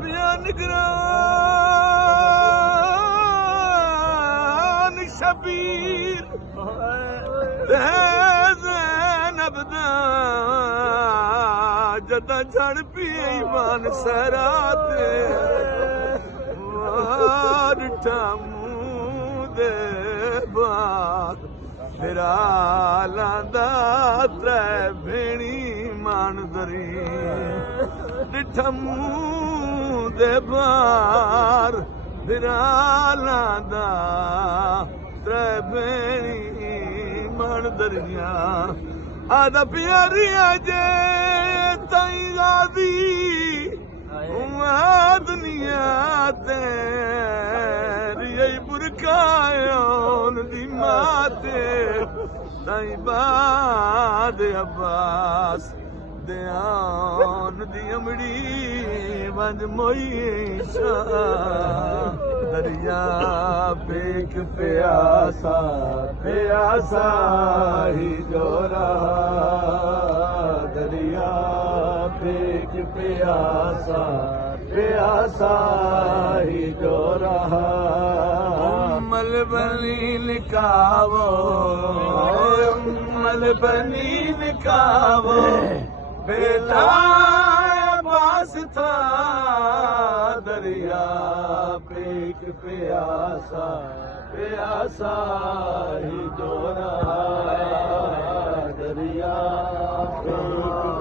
पिया निगरान शबीर ज़ैनब दा जदा झड़ पी ईमान सराते ॾिठा मूं दे बाग मेरा लांदा त्रै भेणी मान दरी ॾिठा मूं दे बार मेरा लांदा त्रै भेणी मान दरिया आदा प्यारिया जे ताई गादी दुनिया ते रियई बुरकायोन दी माते ताई बाद अब्बास दयान दी अमड़ी वंज मोई दरिया बेक प्यासा प्यासा ही जोरा दरिया बेक प्यासा प्यासा ही जो रहा मल बनी निकावो मल बनी निकावो बेटा पास था दरिया पेक प्यासा प्यासा ही जो रहा दरिया पेक